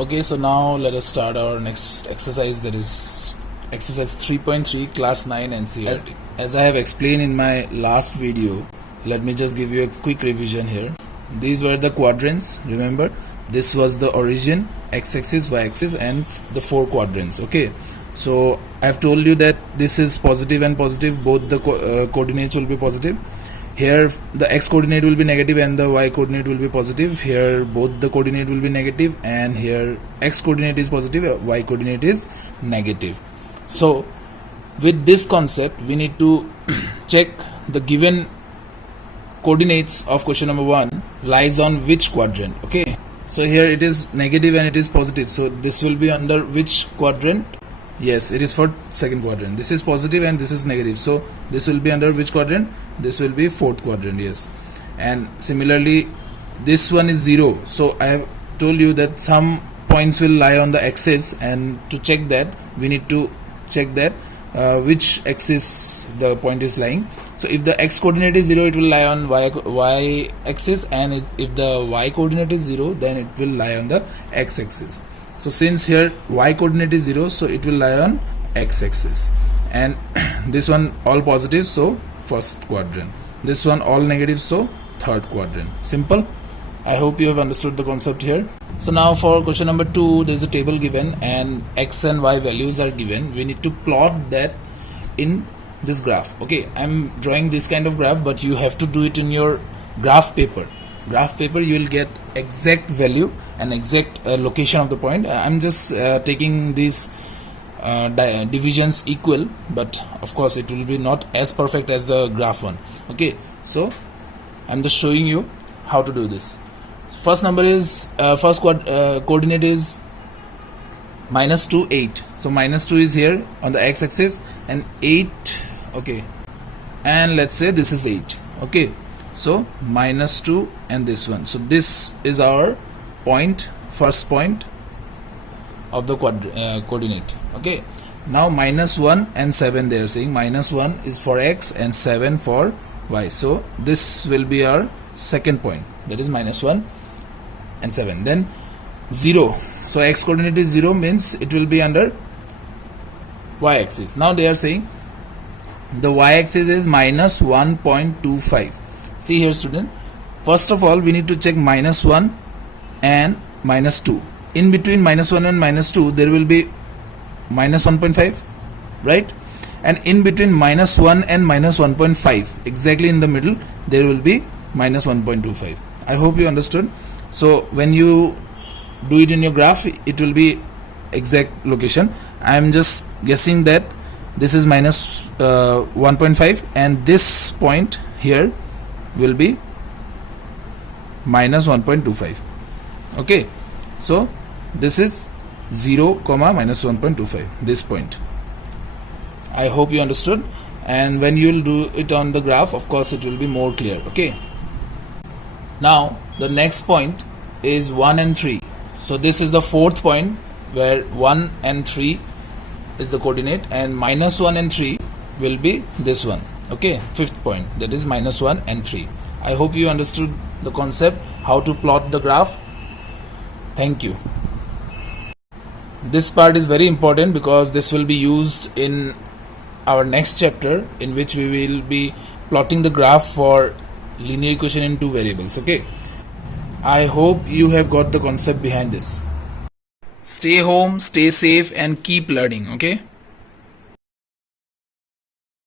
Okay, so now let us start our next exercise, that is exercise 3.3 class 9 NCERT. As I have explained in my last video, let me just give you a quick revision here. These were the quadrants, remember, this was the origin, x-axis, y-axis and the 4 quadrants. Okay, so I have told you that this is positive and positive, both the coordinates will be positive. Here the x coordinate will be negative and the y coordinate will be positive. Here both the coordinate will be negative, and here x coordinate is positive, y coordinate is negative. So with this concept we need to check the given coordinates of question number 1 lies on which quadrant. Okay, so here it is negative and it is positive, so this will be under which quadrant? Yes, it is for second quadrant. This is positive and this is negative, so this will be under which quadrant? This will be fourth quadrant. Yes, and similarly this one is 0, so I have told you that some points will lie on the axis, and to check that we need to check that which axis the point is lying. So if the x coordinate is 0, it will lie on y axis, and if the y coordinate is 0, then it will lie on the x axis. So since here y coordinate is 0, so it will lie on x axis, and this one all positive, so first quadrant, this one all negative, so third quadrant. Simple. I hope you have understood the concept here. So now for question number 2, there is a table given and x and y values are given. We need to plot that in this graph. Okay, I'm drawing this kind of graph, but you have to do it in your graph paper. Graph paper, you will get exact value and exact location of the point. I'm just taking these divisions equal, but of course it will be not as perfect as the graph one. Okay, so I'm just showing you how to do this. First number is coordinate is -2, 8. So -2 is here on the x-axis and 8. Okay, and let's say this is 8. Okay, so -2 and this one. So this is our point, first point of the coordinate. Okay, now -1 and 7, they are saying -1 is for x and 7 for y. So this will be our second point, that is -1 and 7. Then 0. So x coordinate is 0, means it will be under y axis. Now they are saying the y axis is -1.25. See here student, first of all we need to check -1 and -2. In between -1 and -2 there will be -1.5, right? And in between -1 and -1.5, exactly in the middle, there will be -1.25. I hope you understood. So when you do it in your graph, it will be exact location. I am just guessing that this is -1.5 and this point here will be -1.25. Okay, so this is 0, -1.25, this point. I hope you understood, and when you will do it on the graph, of course it will be more clear. Okay, now the next point is 1 and 3. So this is the fourth point where 1 and 3 is the coordinate, and -1 and 3 will be this one. Okay, fifth point, that is -1 and 3. I hope you understood the concept, how to plot the graph. Thank you. This part is very important because this will be used in our next chapter, in which we will be plotting the graph for linear equation in 2 variables. Okay, I hope you have got the concept behind this. Stay home, stay safe and keep learning. Okay.